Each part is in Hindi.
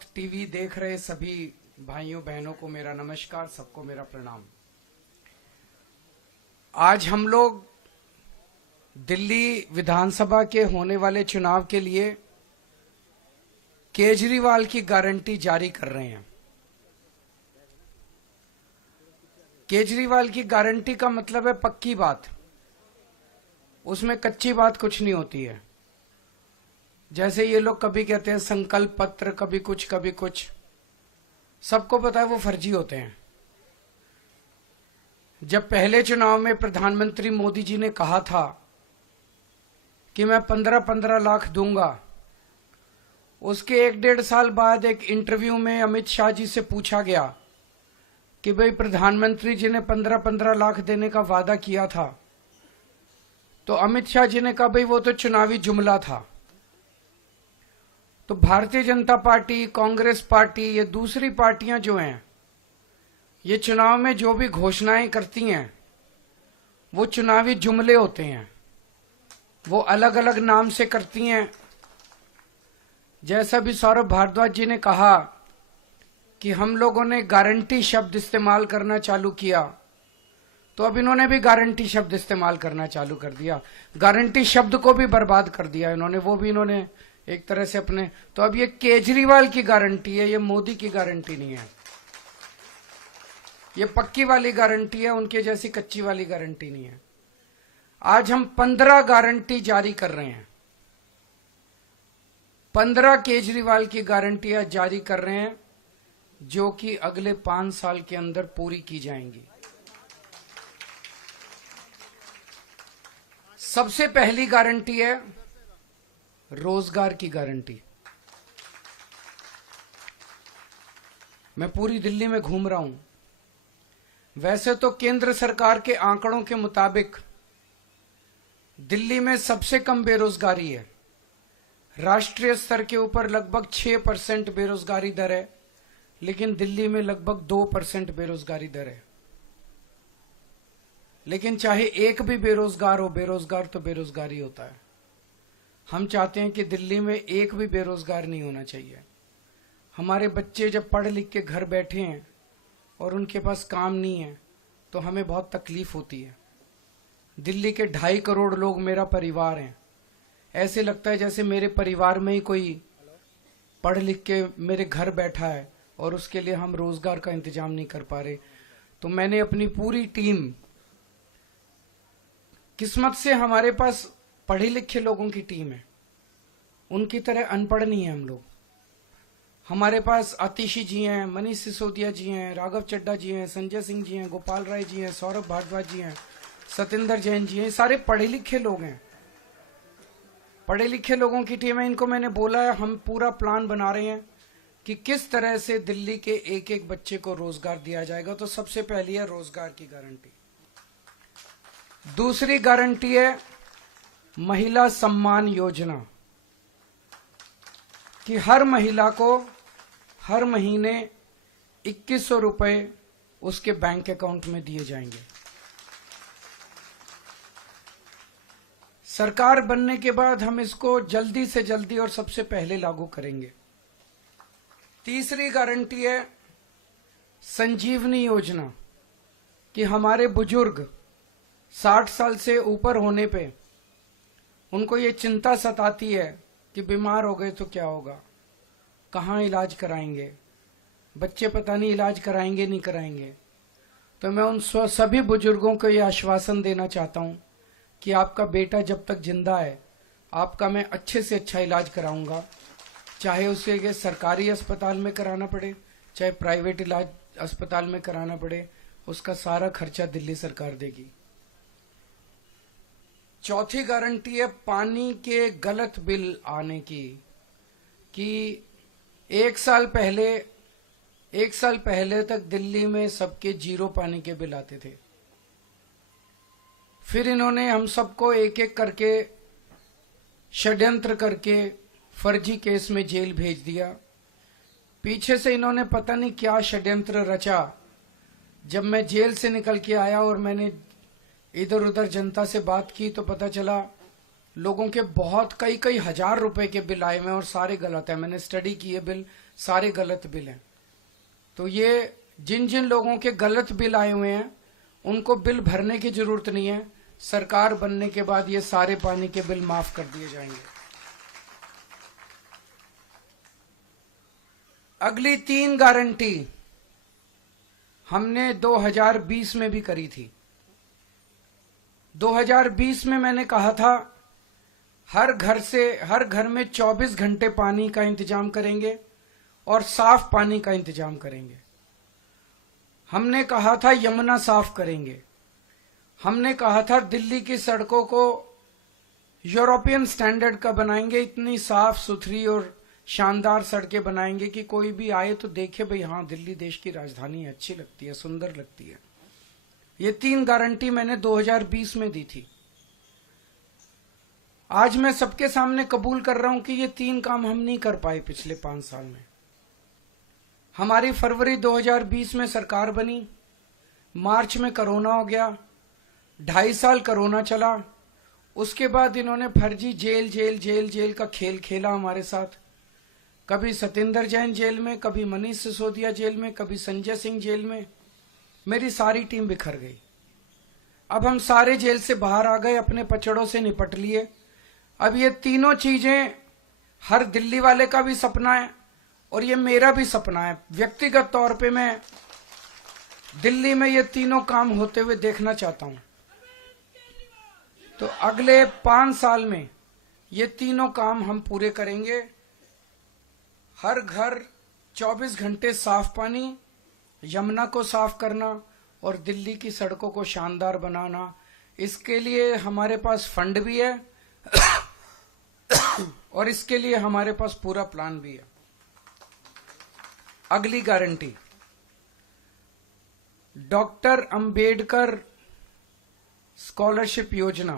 वक्त टीवी देख रहे सभी भाइयों बहनों को मेरा नमस्कार, सबको मेरा प्रणाम। आज हम लोग दिल्ली विधानसभा के होने वाले चुनाव के लिए केजरीवाल की गारंटी जारी कर रहे हैं। केजरीवाल की गारंटी का मतलब है पक्की बात, उसमें कच्ची बात कुछ नहीं होती है। जैसे ये लोग कभी कहते हैं संकल्प पत्र, कभी कुछ, सबको पता है वो फर्जी होते हैं। जब पहले चुनाव में प्रधानमंत्री मोदी जी ने कहा था कि मैं 15-15 लाख दूंगा, उसके 1-1.5 साल बाद एक इंटरव्यू में अमित शाह जी से पूछा गया कि भाई प्रधानमंत्री जी ने 15-15 लाख देने का वादा किया था, तो अमित शाह जी ने कहा भाई वो तो चुनावी जुमला था। तो भारतीय जनता पार्टी, कांग्रेस पार्टी, ये दूसरी पार्टियां जो हैं, ये चुनाव में जो भी घोषणाएं करती हैं वो चुनावी जुमले होते हैं, वो अलग अलग नाम से करती हैं। जैसा भी सौरभ भारद्वाज जी ने कहा कि हम लोगों ने गारंटी शब्द इस्तेमाल करना चालू किया, तो अब इन्होंने भी गारंटी शब्द इस्तेमाल करना चालू कर दिया। गारंटी शब्द को भी बर्बाद कर दिया इन्होंने, वो भी इन्होंने एक तरह से अपने। तो अब ये केजरीवाल की गारंटी है, ये मोदी की गारंटी नहीं है। ये पक्की वाली गारंटी है, उनके जैसी कच्ची वाली गारंटी नहीं है। आज हम 15 गारंटी जारी कर रहे हैं। 15 केजरीवाल की गारंटियां जारी कर रहे हैं, जो कि अगले 5 साल के अंदर पूरी की जाएंगी। सबसे पहली गारंटी है रोजगार की गारंटी। मैं पूरी दिल्ली में घूम रहा हूं। वैसे तो केंद्र सरकार के आंकड़ों के मुताबिक दिल्ली में सबसे कम बेरोजगारी है। राष्ट्रीय स्तर के ऊपर लगभग 6% बेरोजगारी दर है, लेकिन दिल्ली में लगभग 2% बेरोजगारी दर है। लेकिन चाहे एक भी बेरोजगार हो, बेरोजगार तो बेरोजगारी होता है। हम चाहते हैं कि दिल्ली में एक भी बेरोजगार नहीं होना चाहिए। हमारे बच्चे जब पढ़ लिख के घर बैठे हैं और उनके पास काम नहीं है, तो हमें बहुत तकलीफ होती है। दिल्ली के 2.5 करोड़ लोग मेरा परिवार हैं। ऐसे लगता है जैसे मेरे परिवार में ही कोई पढ़ लिख के मेरे घर बैठा है और उसके लिए हम रोजगार का इंतजाम नहीं कर पा रहे। तो मैंने अपनी पूरी टीम, किस्मत से हमारे पास पढ़े लिखे लोगों की टीम है, उनकी तरह अनपढ़ नहीं है हम लोग। हमारे पास आतिशी जी हैं, मनीष सिसोदिया जी हैं, राघव चड्ढा जी हैं, संजय सिंह जी हैं, गोपाल राय जी हैं, सौरभ भारद्वाज जी हैं, सतेंद्र जैन जी हैं। सारे पढ़े लिखे लोग हैं, पढ़े लिखे लोगों की टीम है। इनको मैंने बोला है, हम पूरा प्लान बना रहे हैं कि किस तरह से दिल्ली के एक एक बच्चे को रोजगार दिया जाएगा। तो सबसे पहली है रोजगार की गारंटी। दूसरी गारंटी है महिला सम्मान योजना, कि हर महिला को हर महीने 2100 रुपए उसके बैंक अकाउंट में दिए जाएंगे। सरकार बनने के बाद हम इसको जल्दी से जल्दी और सबसे पहले लागू करेंगे। तीसरी गारंटी है संजीवनी योजना, कि हमारे बुजुर्ग 60 साल से ऊपर होने पे उनको ये चिंता सताती है कि बीमार हो गए तो क्या होगा, कहाँ इलाज कराएंगे, बच्चे पता नहीं इलाज कराएंगे नहीं कराएंगे। तो मैं उन सभी बुजुर्गों को ये आश्वासन देना चाहता हूँ कि आपका बेटा जब तक जिंदा है, आपका मैं अच्छे से अच्छा इलाज कराऊंगा। चाहे उसे सरकारी अस्पताल में कराना पड़े, चाहे प्राइवेट इलाज अस्पताल में कराना पड़े, उसका सारा खर्चा दिल्ली सरकार देगी। चौथी गारंटी है पानी के गलत बिल आने की, कि एक साल पहले तक दिल्ली में सबके 0 पानी के बिल आते थे। फिर इन्होंने हम सबको एक एक करके षड्यंत्र करके फर्जी केस में जेल भेज दिया। पीछे से इन्होंने पता नहीं क्या षड्यंत्र रचा। जब मैं जेल से निकल के आया और मैंने इधर उधर जनता से बात की, तो पता चला लोगों के बहुत कई कई हजार रुपए के बिल आए हुए हैं और सारे गलत हैं। मैंने स्टडी की है, बिल सारे गलत बिल हैं। तो ये जिन जिन लोगों के गलत बिल आए हुए हैं उनको बिल भरने की जरूरत नहीं है। सरकार बनने के बाद ये सारे पानी के बिल माफ कर दिए जाएंगे। अगली 3 गारंटी हमने 2020 में भी करी थी। 2020 में मैंने कहा था हर घर में 24 घंटे पानी का इंतजाम करेंगे और साफ पानी का इंतजाम करेंगे। हमने कहा था यमुना साफ करेंगे। हमने कहा था दिल्ली की सड़कों को यूरोपियन स्टैंडर्ड का बनाएंगे, इतनी साफ सुथरी और शानदार सड़कें बनाएंगे कि कोई भी आए तो देखे भाई हाँ दिल्ली देश की राजधानी है, अच्छी लगती है, सुंदर लगती है। ये 3 गारंटी मैंने 2020 में दी थी। आज मैं सबके सामने कबूल कर रहा हूं कि ये 3 काम हम नहीं कर पाए पिछले 5 साल में। हमारी फरवरी 2020 में सरकार बनी, मार्च में कोरोना हो गया, 2.5 साल कोरोना चला। उसके बाद इन्होंने फर्जी जेल का खेल खेला हमारे साथ। कभी सत्येंद्र जैन जेल में, कभी मनीष सिसोदिया जेल में, कभी संजय सिंह जेल में। मेरी सारी टीम बिखर गई। अब हम सारे जेल से बाहर आ गए, अपने पचड़ों से निपट लिए। अब ये तीनों चीजें हर दिल्ली वाले का भी सपना है और ये मेरा भी सपना है। व्यक्तिगत तौर पे मैं दिल्ली में ये तीनों काम होते हुए देखना चाहता हूं। तो अगले 5 साल में ये तीनों काम हम पूरे करेंगे। हर घर 24 घंटे साफ पानी, यमुना को साफ करना और दिल्ली की सड़कों को शानदार बनाना। इसके लिए हमारे पास फंड भी है और इसके लिए हमारे पास पूरा प्लान भी है। अगली गारंटी, डॉक्टर अंबेडकर स्कॉलरशिप योजना।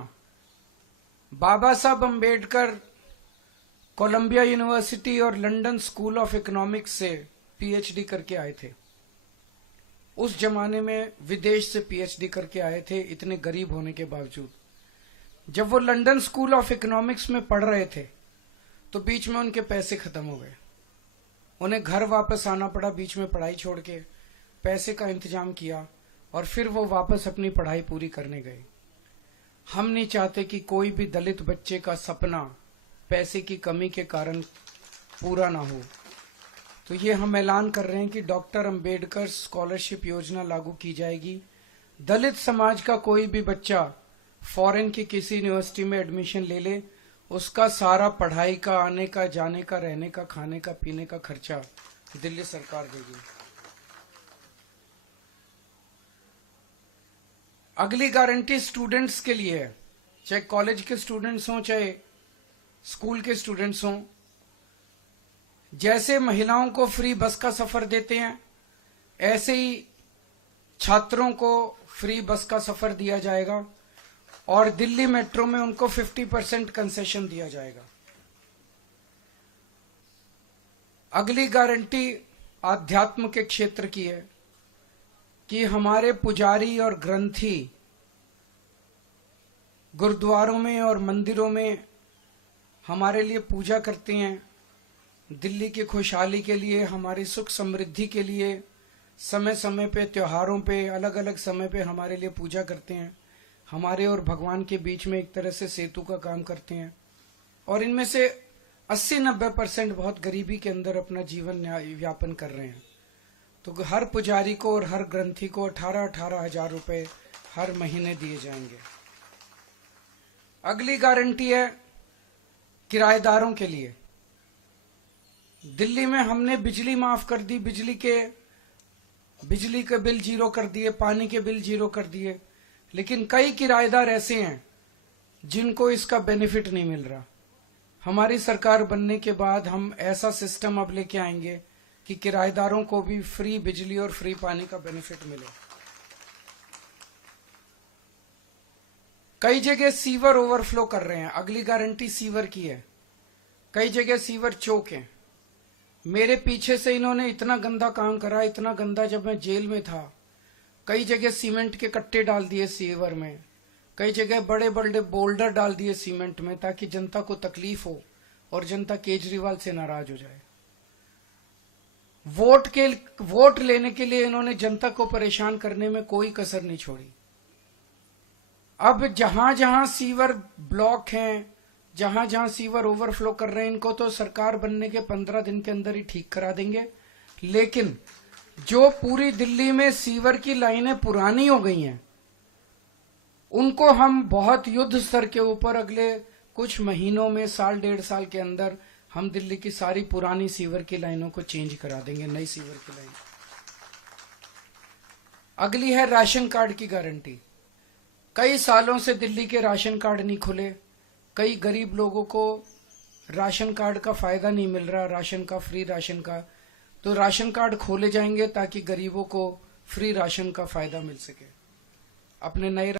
बाबा साहब अंबेडकर कोलंबिया यूनिवर्सिटी और लंदन स्कूल ऑफ इकोनॉमिक्स से पीएचडी करके आए थे। उस जमाने में विदेश से पीएचडी करके आए थे, इतने गरीब होने के बावजूद। जब वो लंदन स्कूल ऑफ इकोनॉमिक्स में पढ़ रहे थे तो बीच में उनके पैसे खत्म हो गए। उन्हें घर वापस आना पड़ा, बीच में पढ़ाई छोड़ के। पैसे का इंतजाम किया और फिर वो वापस अपनी पढ़ाई पूरी करने गए। हम नहीं चाहते कि कोई भी दलित बच्चे का सपना पैसे की कमी के कारण पूरा ना हो। तो ये हम ऐलान कर रहे हैं कि डॉक्टर अंबेडकर स्कॉलरशिप योजना लागू की जाएगी। दलित समाज का कोई भी बच्चा फॉरेन की किसी यूनिवर्सिटी में एडमिशन ले ले, उसका सारा पढ़ाई का, आने का, जाने का, रहने का, खाने का, पीने का खर्चा दिल्ली सरकार देगी। अगली गारंटी स्टूडेंट्स के लिए है, चाहे कॉलेज के स्टूडेंट्स हों चाहे स्कूल के स्टूडेंट्स हों। जैसे महिलाओं को फ्री बस का सफर देते हैं, ऐसे ही छात्रों को फ्री बस का सफर दिया जाएगा और दिल्ली मेट्रो में उनको 50% कंसेशन दिया जाएगा। अगली गारंटी आध्यात्म के क्षेत्र की है कि हमारे पुजारी और ग्रंथी गुरुद्वारों में और मंदिरों में हमारे लिए पूजा करते हैं। दिल्ली की खुशहाली के लिए, हमारी सुख समृद्धि के लिए समय समय पे, त्योहारों पे, अलग अलग समय पे हमारे लिए पूजा करते हैं। हमारे और भगवान के बीच में एक तरह से सेतु का काम करते हैं। और इनमें से 80-90% बहुत गरीबी के अंदर अपना जीवन यापन कर रहे हैं। तो हर पुजारी को और हर ग्रंथी को 18-18 हजार रुपए हर महीने दिए जाएंगे। अगली गारंटी है किराएदारों के लिए। दिल्ली में हमने बिजली माफ कर दी, बिजली के बिल 0 कर दिए, पानी के बिल 0 कर दिए, लेकिन कई किराएदार ऐसे हैं जिनको इसका बेनिफिट नहीं मिल रहा। हमारी सरकार बनने के बाद हम ऐसा सिस्टम अब लेके आएंगे कि किराएदारों को भी फ्री बिजली और फ्री पानी का बेनिफिट मिले। कई जगह सीवर ओवरफ्लो कर रहे हैं, अगली गारंटी सीवर की है। कई जगह सीवर चौक हैं। मेरे पीछे से इन्होंने इतना गंदा काम करा, इतना गंदा, जब मैं जेल में था कई जगह सीमेंट के कट्टे डाल दिए सीवर में, कई जगह बड़े बड़े बोल्डर डाल दिए सीमेंट में ताकि जनता को तकलीफ हो और जनता केजरीवाल से नाराज हो जाए। वोट लेने के लिए इन्होंने जनता को परेशान करने में कोई कसर नहीं छोड़ी। अब जहां जहां सीवर ब्लॉक हैं, जहां जहां सीवर ओवरफ्लो कर रहे हैं, इनको तो सरकार बनने के 15 दिन के अंदर ही ठीक करा देंगे। लेकिन जो पूरी दिल्ली में सीवर की लाइनें पुरानी हो गई हैं, उनको हम बहुत युद्ध स्तर के ऊपर अगले कुछ महीनों में, साल 1.5 साल के अंदर हम दिल्ली की सारी पुरानी सीवर की लाइनों को चेंज करा देंगे, नई सीवर की लाइन। अगली है राशन कार्ड की गारंटी। कई सालों से दिल्ली के राशन कार्ड नहीं खुले, कई गरीब लोगों को राशन कार्ड का फायदा नहीं मिल रहा, राशन का, फ्री राशन का। तो राशन कार्ड खोले जाएंगे ताकि गरीबों को फ्री राशन का फायदा मिल सके। अपने नए